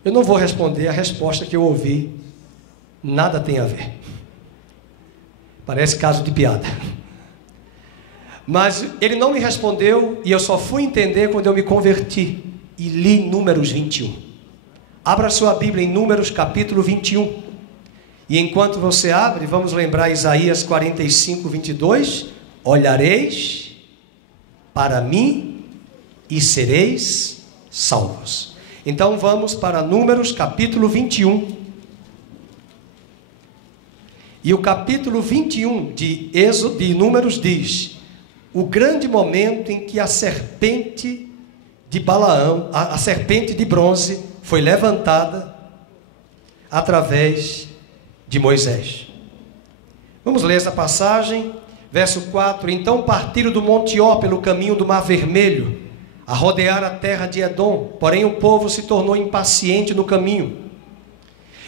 Eu não vou responder a resposta que eu ouvi, nada tem a ver. Parece caso de piada. Mas ele não me respondeu e eu só fui entender quando eu me converti e li Números 21. Abra sua Bíblia em Números capítulo 21. E enquanto você abre, vamos lembrar Isaías 45, 22. Olhareis para mim e sereis salvos. Então vamos para Números capítulo 21. E o capítulo 21 de Números diz: o grande momento em que a serpente de Balaão, a serpente de bronze, foi levantada através de Moisés. Vamos ler essa passagem, verso 4. Então partiram do Monte Ó pelo caminho do Mar Vermelho, a rodear a terra de Edom, porém o povo se tornou impaciente no caminho.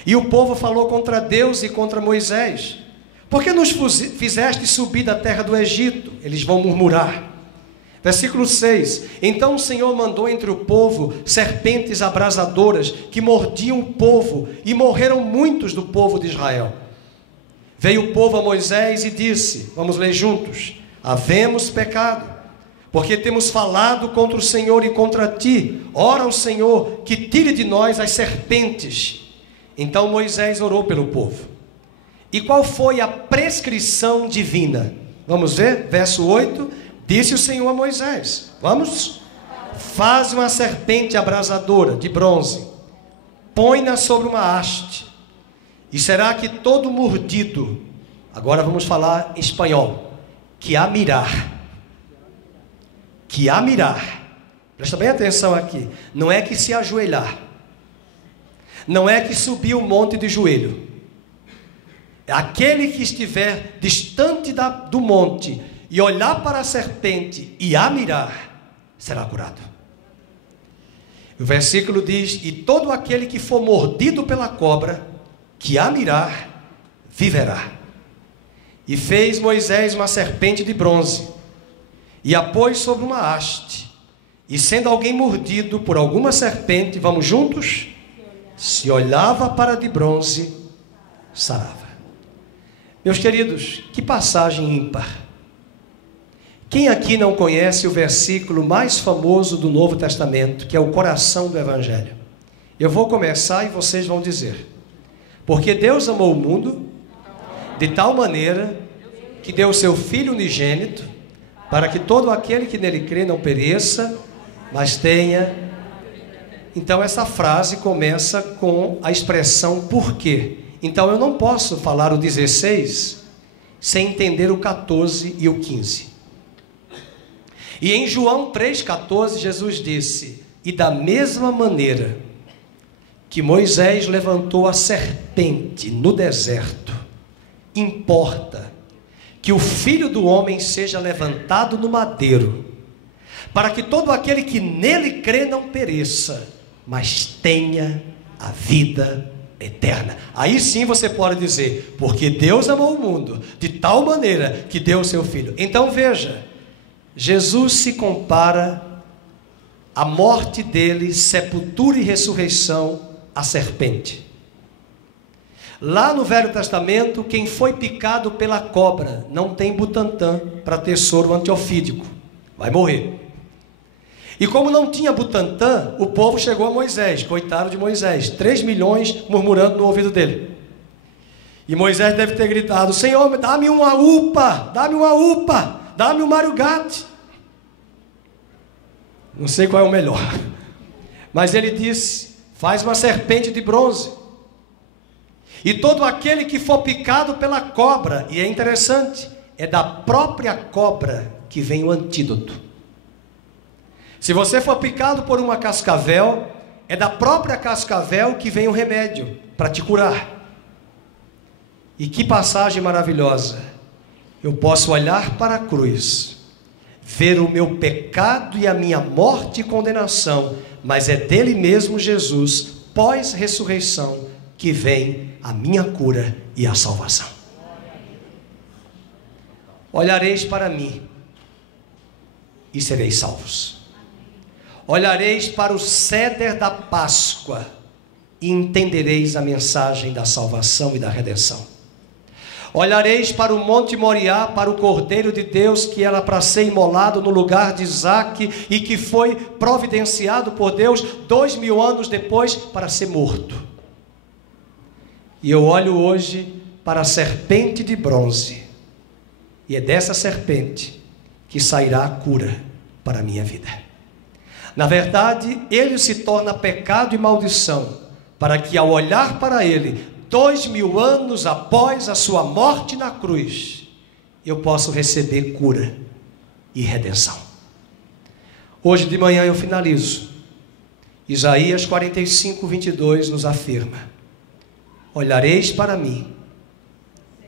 E o povo falou contra Deus e contra Moisés: por que nos fizeste subir da terra do Egito? Eles vão murmurar. Versículo 6. Então o Senhor mandou entre o povo serpentes abrasadoras que mordiam o povo, e morreram muitos do povo de Israel. Veio o povo a Moisés e disse, vamos ler juntos: havemos pecado, porque temos falado contra o Senhor e contra ti. Ora ao Senhor que tire de nós as serpentes. Então Moisés orou pelo povo. E qual foi a prescrição divina? Vamos ver, verso 8. Disse o Senhor a Moisés: vamos? Faz uma serpente abrasadora de bronze, põe-na sobre uma haste, e será que todo mordido, agora vamos falar em espanhol, que a mirar, presta bem atenção aqui, não é que se ajoelhar, não é que subir o monte de joelho, aquele que estiver distante do monte e olhar para a serpente e a mirar, será curado. O versículo diz: e todo aquele que for mordido pela cobra, que a mirar, viverá. E fez Moisés uma serpente de bronze, e a pôs sobre uma haste, e sendo alguém mordido por alguma serpente, vamos juntos? Se olhava para a de bronze, sarava. Meus queridos, que passagem ímpar. Quem aqui não conhece o versículo mais famoso do Novo Testamento, que é o coração do Evangelho? Eu vou começar e vocês vão dizer. Porque Deus amou o mundo de tal maneira que deu o seu Filho unigênito, para que todo aquele que nele crê não pereça, mas tenha... Então essa frase começa com a expressão por quê. Então eu não posso falar o 16 sem entender o 14 e o 15. E em João 3,14 Jesus disse: e da mesma maneira que Moisés levantou a serpente no deserto, importa que o Filho do Homem seja levantado no madeiro, para que todo aquele que nele crê não pereça, mas tenha a vida eterna. Aí sim você pode dizer, porque Deus amou o mundo de tal maneira que deu o seu Filho. Então veja, Jesus se compara a morte dele, sepultura e ressurreição, à serpente. Lá no Velho Testamento, quem foi picado pela cobra não tem Butantan para ter soro antiofídico, vai morrer. E como não tinha Butantan, o povo chegou a Moisés, coitado de Moisés, 3 milhões murmurando no ouvido dele. E Moisés deve ter gritado: Senhor, dá-me uma UPA, dá-me uma UPA, dá-me um Mariugate. Não sei qual é o melhor. Mas ele disse: faz uma serpente de bronze. E todo aquele que for picado pela cobra, e é interessante, é da própria cobra que vem o antídoto. Se você for picado por uma cascavel, é da própria cascavel que vem o remédio para te curar. E que passagem maravilhosa! Eu posso olhar para a cruz, ver o meu pecado e a minha morte e condenação, mas é dele mesmo, Jesus, pós-ressurreição, que vem a minha cura e a salvação. Olhareis para mim e sereis salvos. Olhareis para o ceder da Páscoa e entendereis a mensagem da salvação e da redenção. Olhareis para o Monte Moriá, para o Cordeiro de Deus, que era para ser imolado no lugar de Isaque e que foi providenciado por Deus 2000 anos depois para ser morto. E eu olho hoje para a serpente de bronze, e é dessa serpente que sairá a cura para a minha vida. Na verdade, ele se torna pecado e maldição, para que ao olhar para ele, 2000 anos após a sua morte na cruz, eu possa receber cura e redenção. Hoje de manhã eu finalizo. Isaías 45, 22 nos afirma: olhareis para mim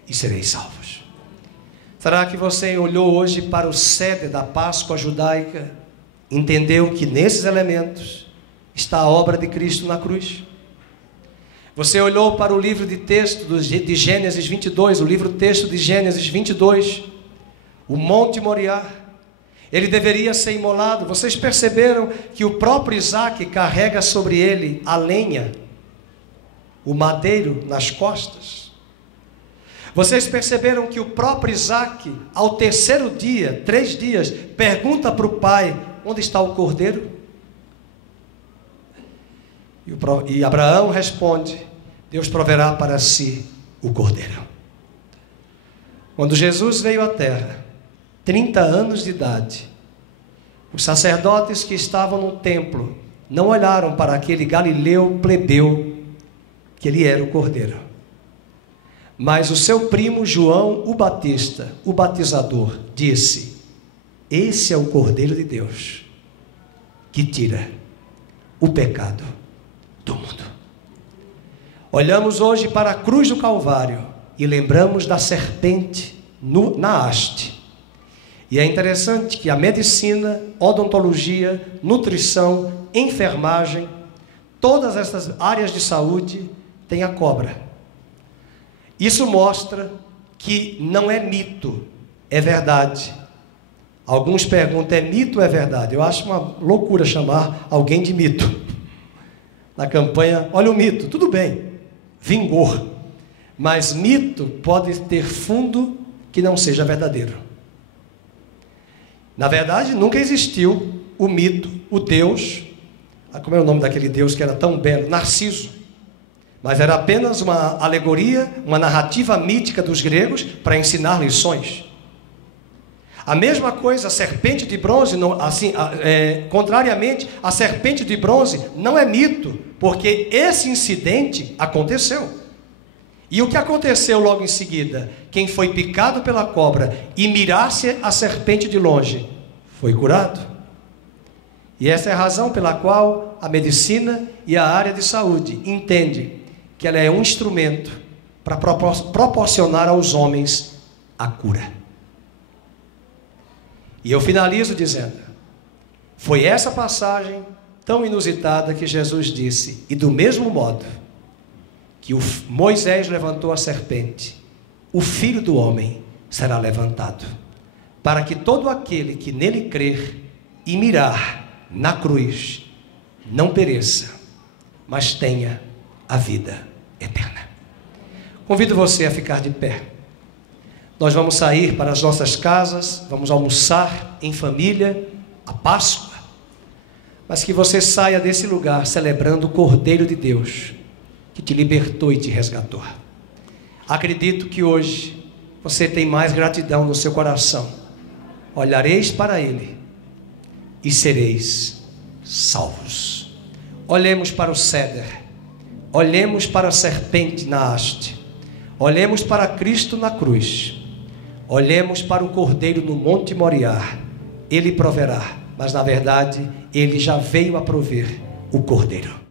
e sereis salvos. Será que você olhou hoje para o ceder da Páscoa judaica, entendeu que nesses elementos está a obra de Cristo na cruz? Você olhou para o livro de texto de Gênesis 22, o livro texto de Gênesis 22, o Monte Moriá, ele deveria ser imolado. Vocês perceberam que o próprio Isaque carrega sobre ele a lenha, o madeiro nas costas? Vocês perceberam que o próprio Isaque, ao terceiro dia, 3 dias, pergunta para o pai: onde está o cordeiro? E Abraão responde: Deus proverá para si o cordeiro. Quando Jesus veio à terra, 30 anos de idade, os sacerdotes que estavam no templo não olharam para aquele galileu plebeu, que ele era o cordeiro. Mas o seu primo João, o Batista, o batizador, disse: esse é o Cordeiro de Deus, que tira o pecado do mundo. Olhamos hoje para a cruz do Calvário e lembramos da serpente na haste. E é interessante que a medicina, odontologia, nutrição, enfermagem, todas essas áreas de saúde têm a cobra. Isso mostra que não é mito, é verdade. Alguns perguntam: é mito ou é verdade? Eu acho uma loucura chamar alguém de mito. Na campanha, olha o mito, tudo bem, vingou. Mas mito pode ter fundo que não seja verdadeiro. Na verdade, nunca existiu o mito, o Deus, como é o nome daquele Deus que era tão belo? Narciso. Mas era apenas uma alegoria, uma narrativa mítica dos gregos para ensinar lições. A mesma coisa, a serpente de bronze, contrariamente, a serpente de bronze não é mito, porque esse incidente aconteceu. E o que aconteceu logo em seguida? Quem foi picado pela cobra e mirasse a serpente de longe, foi curado. E essa é a razão pela qual a medicina e a área de saúde entende que ela é um instrumento para proporcionar aos homens a cura. E eu finalizo dizendo, foi essa passagem tão inusitada que Jesus disse, e do mesmo modo que Moisés levantou a serpente, o Filho do Homem será levantado, para que todo aquele que nele crer e mirar na cruz, não pereça, mas tenha a vida eterna. Convido você a ficar de pé. Nós vamos sair para as nossas casas, vamos almoçar em família, a Páscoa, mas que você saia desse lugar celebrando o Cordeiro de Deus, que te libertou e te resgatou. Acredito que hoje você tem mais gratidão no seu coração. Olhareis para Ele e sereis salvos. Olhemos para o ceder, olhemos para a serpente na haste, olhemos para Cristo na cruz, olhemos para o Cordeiro no Monte Moriá. Ele proverá, mas na verdade Ele já veio a prover o Cordeiro.